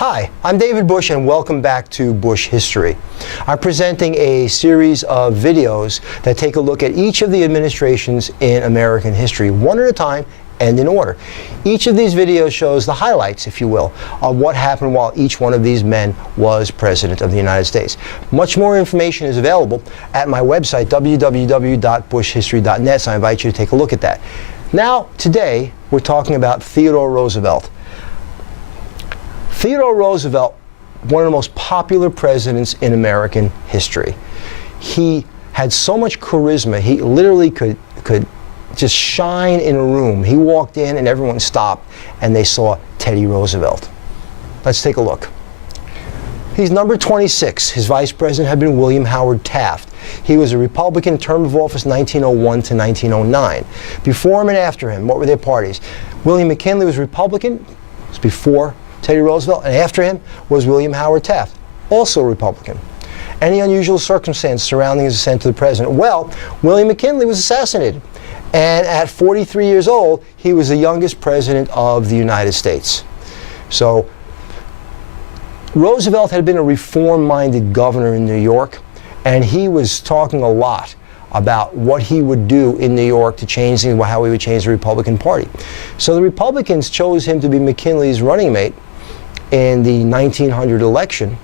Hi, I'm David Busch and welcome back to Busch History. I'm presenting a series of videos that take a look at each of the administrations in American history, one at a time and in order. Each of these videos shows the highlights, if you will, of what happened while each one of these men was President of the United States. Much more information is available at my website, www.buschhistory.net, so I invite you to take a look at that. Now, today, we're talking about Theodore Roosevelt. Theodore Roosevelt, one of the most popular presidents in American history. He had so much charisma, he literally could just shine in a room. He walked in and everyone stopped and they saw Teddy Roosevelt. Let's take a look. He's number 26. His vice president had been William Howard Taft. He was a Republican, term of office 1901 to 1909. Before him and after him, what were their parties? William McKinley was Republican. It was before Teddy Roosevelt, and after him was William Howard Taft, also a Republican. Any unusual circumstance surrounding his ascent to the president? Well, William McKinley was assassinated, and at 43 years old, he was the youngest president of the United States. So, Roosevelt had been a reform-minded governor in New York, and he was talking a lot about what he would do in New York to change things, how he would change the Republican Party. So the Republicans chose him to be McKinley's running mate in the 1900 election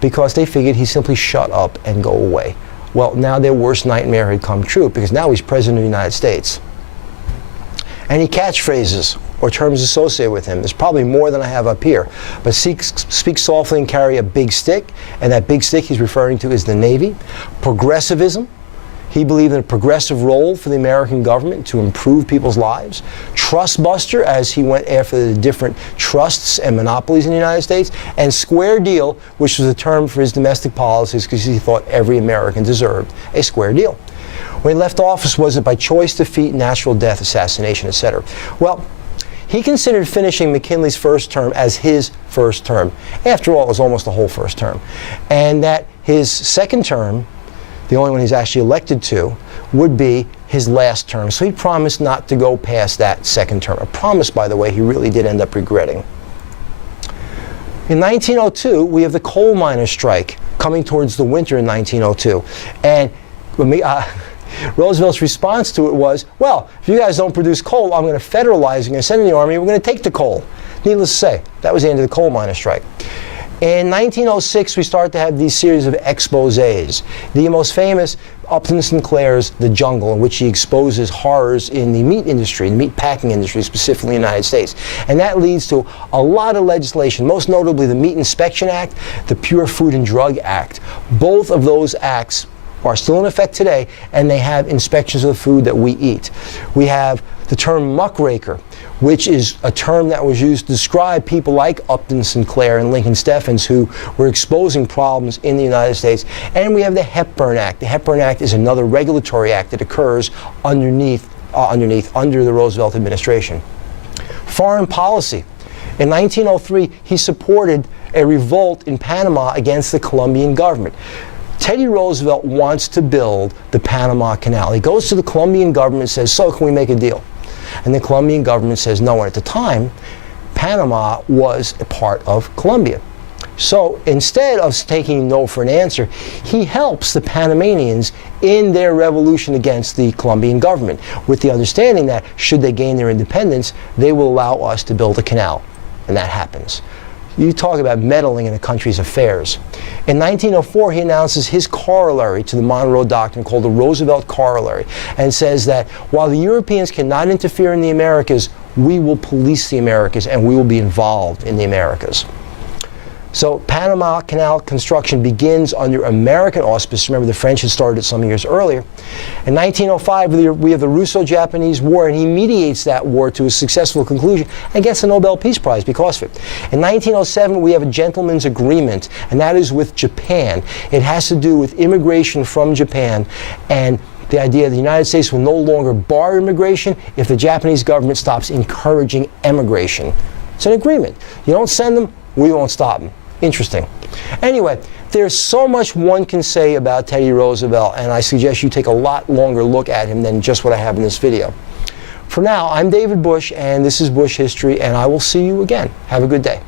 because they figured he'd simply shut up and go away. Well, now their worst nightmare had come true because now he's President of the United States. Any catchphrases or terms associated with him? There's probably more than I have up here. But speak softly and carry a big stick, and that big stick he's referring to is the Navy. Progressivism. He believed in a progressive role for the American government to improve people's lives. Trust buster, as he went after the different trusts and monopolies in the United States. And square deal, which was a term for his domestic policies because he thought every American deserved a square deal. When he left office, was it by choice, defeat, natural death, assassination, etc.? Well, he considered finishing McKinley's first term as his first term. After all, it was almost a whole first term. And that his second term, the only one he's actually elected to, would be his last term. So he promised not to go past that second term. A promise, by the way, he really did end up regretting. In 1902, we have the coal miners' strike coming towards the winter in 1902. And Roosevelt's response to it was, well, if you guys don't produce coal, I'm going to federalize, I'm going to send in the army, we're going to take the coal. Needless to say, that was the end of the coal miners' strike. In 1906, we start to have these series of exposés. The most famous, Upton Sinclair's The Jungle, in which he exposes horrors in the meat industry, the meat packing industry, specifically in the United States. And that leads to a lot of legislation, most notably the Meat Inspection Act, the Pure Food and Drug Act. Both of those acts are still in effect today, and they have inspections of the food that we eat. We have the term muckraker, which is a term that was used to describe people like Upton Sinclair and Lincoln Steffens who were exposing problems in the United States. And we have the Hepburn Act. The Hepburn Act is another regulatory act that occurs under the Roosevelt administration. Foreign policy. In 1903, he supported a revolt in Panama against the Colombian government. Teddy Roosevelt wants to build the Panama Canal. He goes to the Colombian government and says, so can we make a deal? And the Colombian government says no. And at the time, Panama was a part of Colombia. So instead of taking no for an answer, he helps the Panamanians in their revolution against the Colombian government, with the understanding that should they gain their independence, they will allow us to build a canal. And that happens. You talk about meddling in a country's affairs. In 1904, he announces his corollary to the Monroe Doctrine called the Roosevelt Corollary, and says that while the Europeans cannot interfere in the Americas, we will police the Americas and we will be involved in the Americas. So Panama Canal construction begins under American auspices. Remember, the French had started it some years earlier. In 1905, we have the Russo-Japanese War, and he mediates that war to a successful conclusion and gets the Nobel Peace Prize because of it. In 1907, we have a gentleman's agreement, and that is with Japan. It has to do with immigration from Japan, and the idea that the United States will no longer bar immigration if the Japanese government stops encouraging emigration. It's an agreement. You don't send them, we won't stop them. Interesting. Anyway, there's so much one can say about Teddy Roosevelt, and I suggest you take a lot longer look at him than just what I have in this video. For now, I'm David Busch, and this is Busch History, and I will see you again. Have a good day.